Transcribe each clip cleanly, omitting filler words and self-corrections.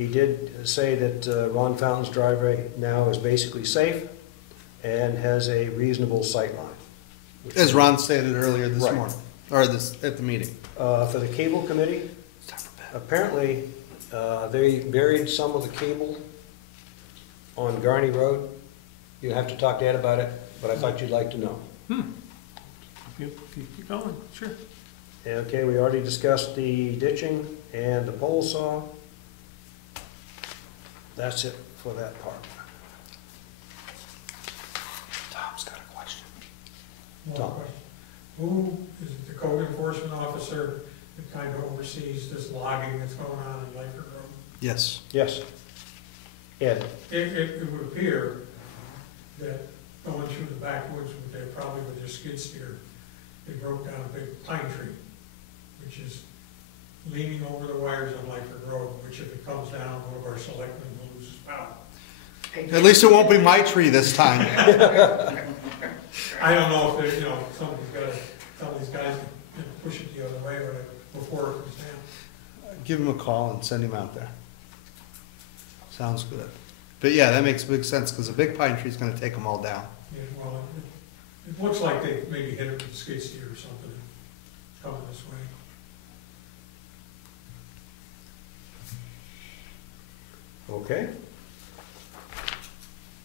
He did say that Ron Fountain's driveway now is basically safe and has a reasonable sight line. As Ron stated earlier this Right. morning, or this at the meeting. For the cable committee, apparently they buried some of the cable on Garney Road. You'll have to talk to Ed about it, but I thought you'd like to know. Keep going, sure. Okay, we already discussed the ditching and the pole saw. That's it for that part. Tom's got a question. Tom. Who is the code enforcement officer that kind of oversees this logging that's going on in Lyford Road? Yes. Yes. Ed. It would appear that going through the backwoods, they're probably with their skid steer, they broke down a big pine tree, which is leaning over the wires on Lyford Road, which if it comes down, one of our selectmen will lose his power. At least it won't be my tree this time. I don't know if somebody's got to tell these guys to push it the other way or before it comes down. Give him a call and send him out there. Sounds good. But yeah, that makes big sense because a big pine tree is going to take them all down. Yeah, well, it looks like they maybe hit it with a skid steer or something coming this way. Okay.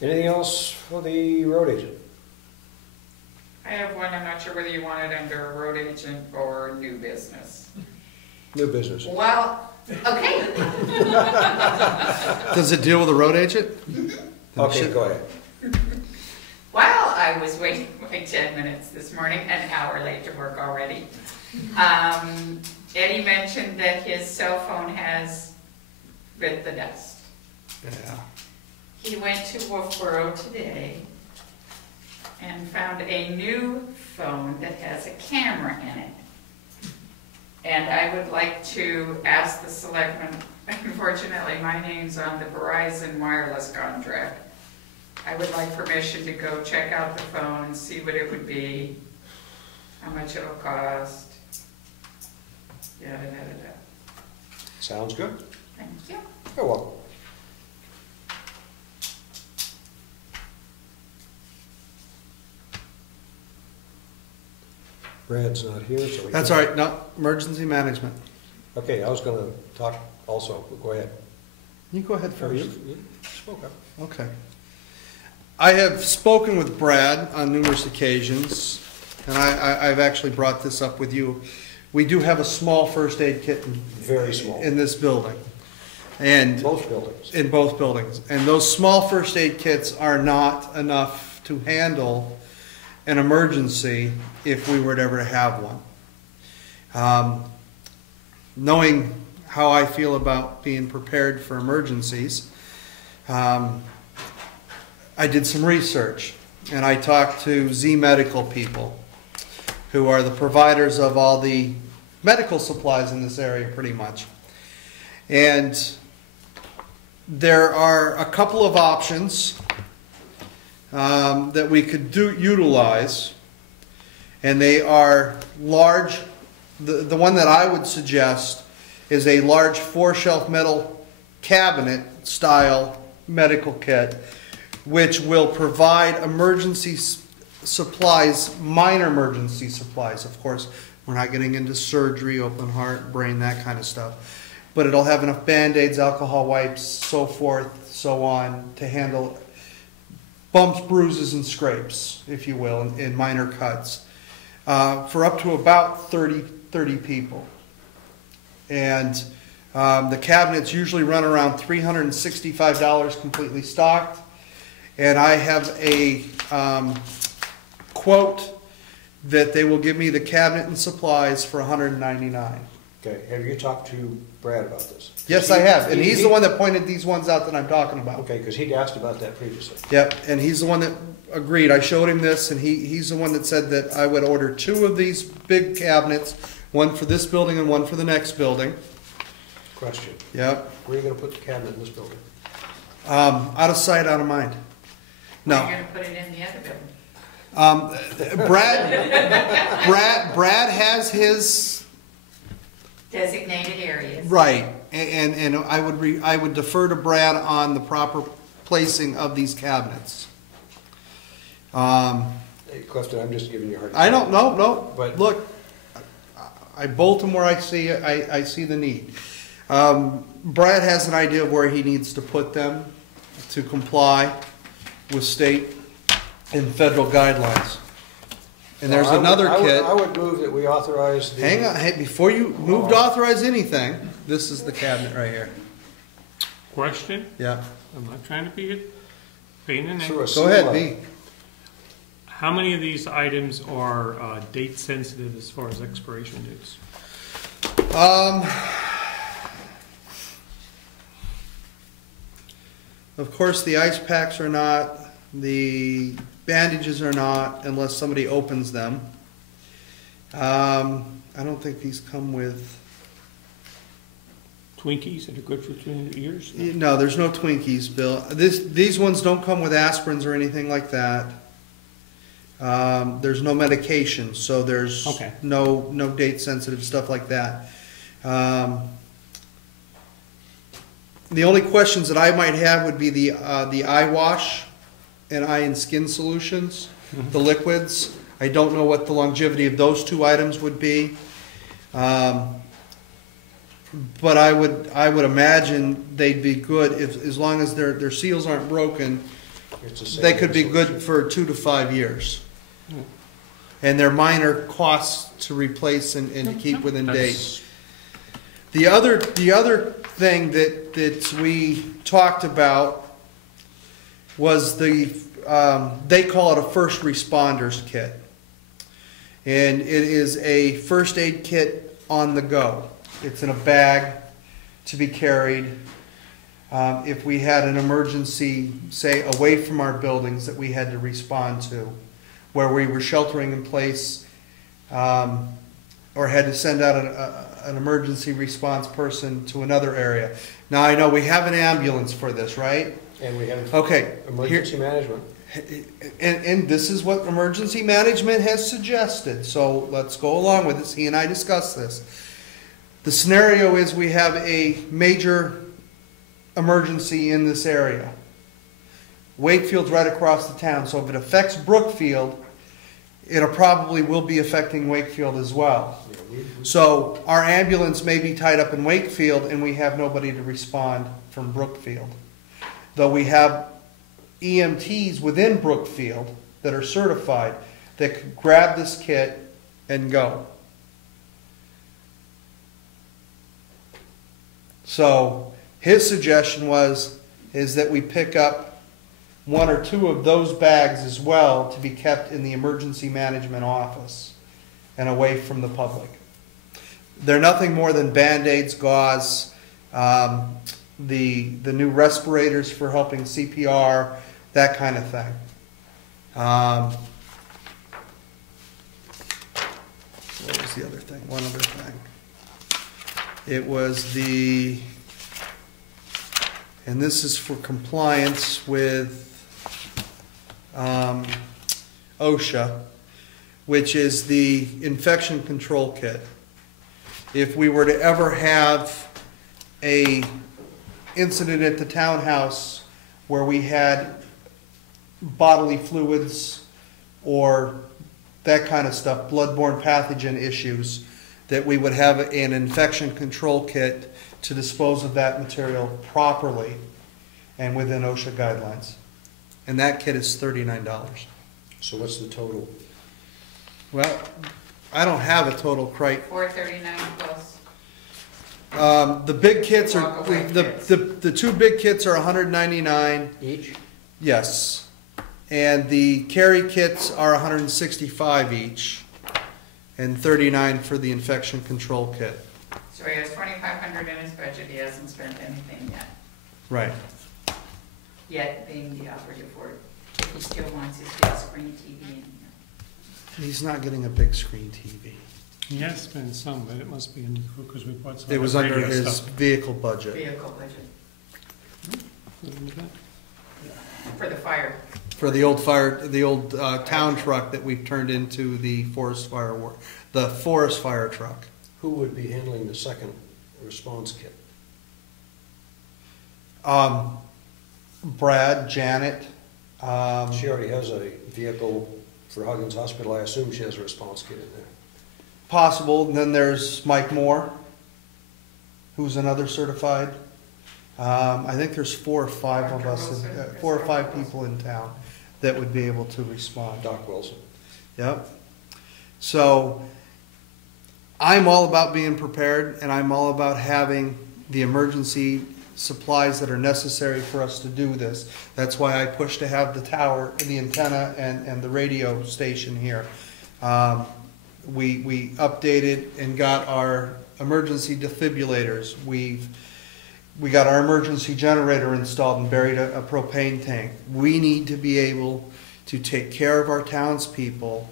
Anything else for the road agent? I have one, I'm not sure whether you want it under road agent or new business. New business. Well, okay. Does it deal with the road agent? Okay, go ahead. While I was waiting my 10 minutes this morning, an hour late to work already, Eddie mentioned that his cell phone has bit the dust. Yeah. He went to Wolfboro today and found a new phone that has a camera in it. And I would like to ask the selectmen, unfortunately my name's on the Verizon wireless contract. I would like permission to go check out the phone, see what it would be, how much it'll cost. Yada, yada, yada. Sounds good. Thank you. You're welcome. Brad's not here, so we That's all right. No, emergency management. Okay, I was going to talk also. Go ahead. You go ahead Oh, first. you spoke up. Okay. I have spoken with Brad on numerous occasions, and I've actually brought this up with you. We do have a small first aid kit Very small. in this building. And Both buildings. in both buildings. And those small first aid kits are not enough to handle an emergency if we were to ever have one. Knowing how I feel about being prepared for emergencies, I did some research and I talked to Z Medical people who are the providers of all the medical supplies in this area pretty much. And there are a couple of options that we could utilize, and they are large. The one that I would suggest is a large 4-shelf metal cabinet style medical kit, which will provide emergency supplies, minor emergency supplies, of course. We're not getting into surgery, open heart, brain, that kind of stuff. But it'll have enough Band-Aids, alcohol wipes, so forth, so on, to handle bumps, bruises, and scrapes, if you will, and minor cuts, for up to about 30 people. And the cabinets usually run around $365 completely stocked. And I have a quote that they will give me the cabinet and supplies for $199. Okay, have you talked to Brad about this? Yes, I have, and he's the one that pointed these ones out that I'm talking about. Okay, because he'd asked about that previously. Yep, and he's the one that agreed. I showed him this, and he's the one that said that I would order 2 of these big cabinets, one for this building and one for the next building. Question. Yep. Where are you going to put the cabinet in this building? Out of sight, out of mind. No. You're going to put it in the other building. Brad has his Designated areas. right, and I would defer to Brad on the proper placing of these cabinets. Hey, Clifton, I'm just giving you a hard time. I don't, no, But- look, I bolt them where I see the need. Brad has an idea of where he needs to put them to comply with state and federal guidelines. And there's another kit. I would move that we authorize the. Hang on, hey, before you move to authorize anything, this is the cabinet right here. Question? Yeah. I'm not trying to be a pain in the Through a neck. Go ahead, seal B. How many of these items are date sensitive as far as expiration dates? Of course, the ice packs are not, the bandages are not, unless somebody opens them. I don't think these come with, Twinkies that are good for 2 years? no, there's no Twinkies, Bill. These ones don't come with aspirins or anything like that. There's no medication, so there's Okay. no date sensitive stuff like that. The only questions that I might have would be the eye wash and eye and skin solutions, the liquids. I don't know what the longevity of those two items would be. But I would imagine they'd be good as long as their seals aren't broken. It's the same They could be solution. good for 2 to 5 years. And they're minor costs to replace and to keep within date. The other thing that we talked about was they call it a first responders kit. And it is a first aid kit on the go. It's in a bag to be carried. If we had an emergency, say, away from our buildings that we had to respond to, where we were sheltering in place, or had to send out an emergency response person to another area. Now, I know we have an ambulance for this, right? And we have Okay. emergency management. And this is what emergency management has suggested, so let's go along with this. He and I discussed this. The scenario is we have a major emergency in this area. Wakefield's right across the town, so if it affects Brookfield, it probably will be affecting Wakefield as well. So our ambulance may be tied up in Wakefield and we have nobody to respond from Brookfield. Though we have EMTs within Brookfield that are certified that could grab this kit and go. So his suggestion is that we pick up 1 or 2 of those bags as well to be kept in the emergency management office and away from the public. They're nothing more than Band-Aids, gauze, the new respirators for helping CPR, that kind of thing. What was the other thing? One other thing. It was and this is for compliance with OSHA, which is the infection control kit. If we were to ever have a incident at the townhouse where we had bodily fluids or that kind of stuff, bloodborne pathogen issues, that we would have an infection control kit to dispose of that material properly and within OSHA guidelines. And that kit is $39. So what's the total? Well, I don't have a total $439 plus. The big kits are, Walk away the 2 big kits are $199. Each? Yes. And the carry kits are $165 each. And $39 for the infection control kit. So he has $2,500 in his budget, he hasn't spent anything yet. Right. Yet being the operative word. He still wants his big screen TV in here. He's not getting a big screen TV. He has spent some, but it must be in because we bought some. It was radio under his stuff. vehicle budget. Vehicle budget, Put it into that. for the fire. For the old town truck that we've turned into the forest fire truck. Who would be handling the second response kit? Brad, Janet, She already has a vehicle for Huggins Hospital. I assume she has a response kit in there. possible. And then there's Mike Moore, who's another certified. I think there's 4 or 5 of us, 4 or 5 people in town that would be able to respond. Doc Wilson. Yep. So I'm all about being prepared, and I'm all about having the emergency supplies that are necessary for us to do this. That's why I push to have the tower, the antenna, and the radio station here. We updated and got our emergency defibrillators. We got our emergency generator installed and buried a propane tank. We need to be able to take care of our townspeople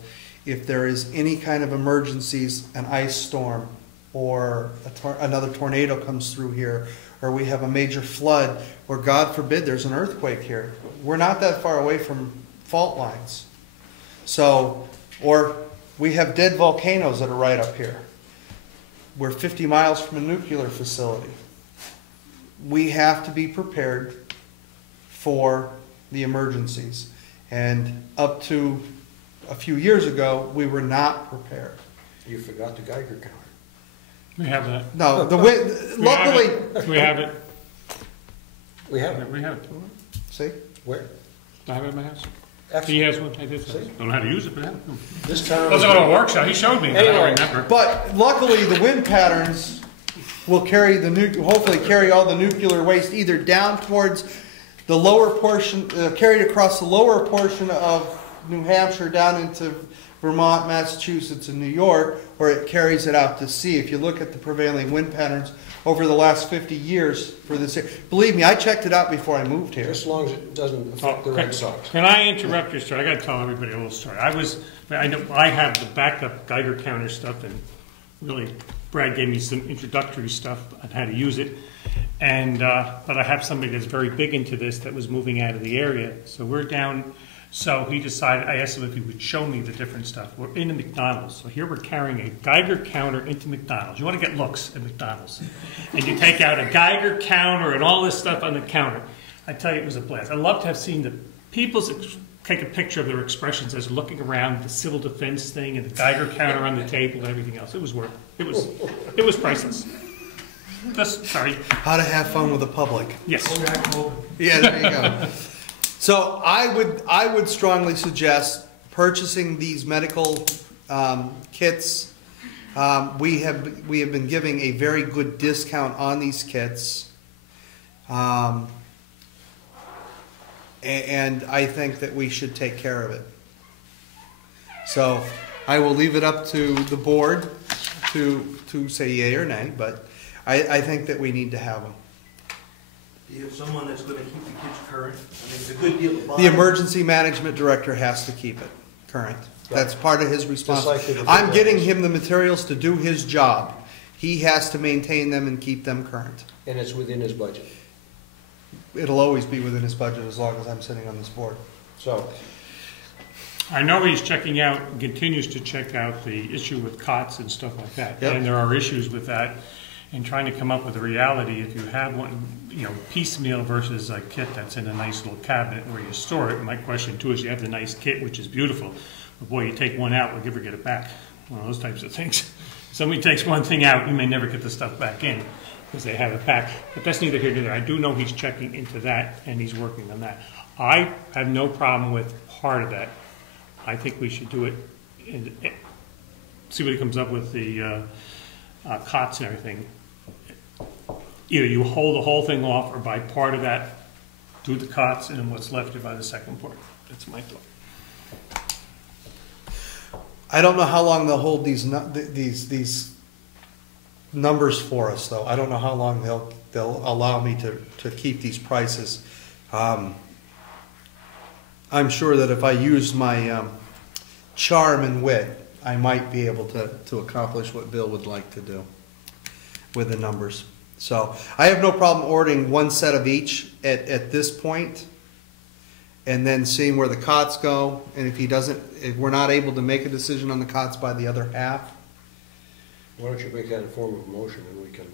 if there is any kind of emergencies, an ice storm, or another tornado comes through here, or we have a major flood, or God forbid there's an earthquake here. We're not that far away from fault lines. So, or we have dead volcanoes that are right up here. We're 50 miles from a nuclear facility. We have to be prepared for the emergencies. And up to a few years ago, we were not prepared. You forgot the Geiger counter. We have that. No, luckily, We have it. We have it. We have it. see, Where? I have it in my house. He Excellent. has one. I did. See? Don't know how to use it, but I have it. This town. Wasn't going to a workshop. He showed me, but I Anyway. don't remember. but luckily the wind patterns will carry hopefully carry all the nuclear waste either down towards the lower portion, carried across the lower portion of New Hampshire down into Vermont, Massachusetts, and New York, or it carries it out to sea. If you look at the prevailing wind patterns over the last 50 years for this area, believe me, I checked it out before I moved here. Just as long as it doesn't affect the Red Sox. Can I interrupt your story? I got to tell everybody a little story. I know I have the backup Geiger counter stuff, and really, Brad gave me some introductory stuff on how to use it. And but I have somebody that's very big into this that was moving out of the area, so we're down. So he decided, I asked him if he would show me the different stuff. We're in a McDonald's. So here we're carrying a Geiger counter into McDonald's. You want to get looks at McDonald's. And you take out a Geiger counter and all this stuff on the counter. I tell you, it was a blast. I love to have seen the people's take a picture of their expressions as looking around the civil defense thing and the Geiger counter on the table and everything else. It was worth it. It was priceless. Just, sorry. How to have fun with the public. Yes. Yeah, there you go. So I would strongly suggest purchasing these medical kits. We have been giving a very good discount on these kits, and I think that we should take care of it. So I will leave it up to the board to say yay or nay, but I think that we need to have them. Do you have someone that's going to keep the kids current? I mean, it's a good deal to buy. The emergency management director has to keep it current. That's part of his responsibility. like I'm getting him the materials to do his job. He has to maintain them and keep them current. And it's within his budget. It'll always be within his budget as long as I'm sitting on this board. So, I know he's checking out, continues to check out the issue with cots and stuff like that. Yep. And there are issues with that, and trying to come up with a reality. If you have one, piecemeal versus a kit that's in a nice little cabinet where you store it. My question too is, you have the nice kit, which is beautiful, but boy, you take one out, we'll never get it back. One of those types of things. Somebody takes one thing out, you may never get the stuff back in because they have it back. But that's neither here nor there. I do know he's checking into that and he's working on that. I have no problem with part of that. I think we should do it and see what he comes up with the cots and everything. Either you hold the whole thing off or buy part of that, do the cots, and then what's left you buy the second part. That's my thought. I don't know how long they'll hold these numbers for us, though. I don't know how long they'll allow me to keep these prices. I'm sure that if I use my charm and wit, I might be able to accomplish what Bill would like to do with the numbers. So I have no problem ordering one set of each at this point, and then seeing where the cots go. And if we're not able to make a decision on the cots by the other half, why don't you make that in form of a motion and we can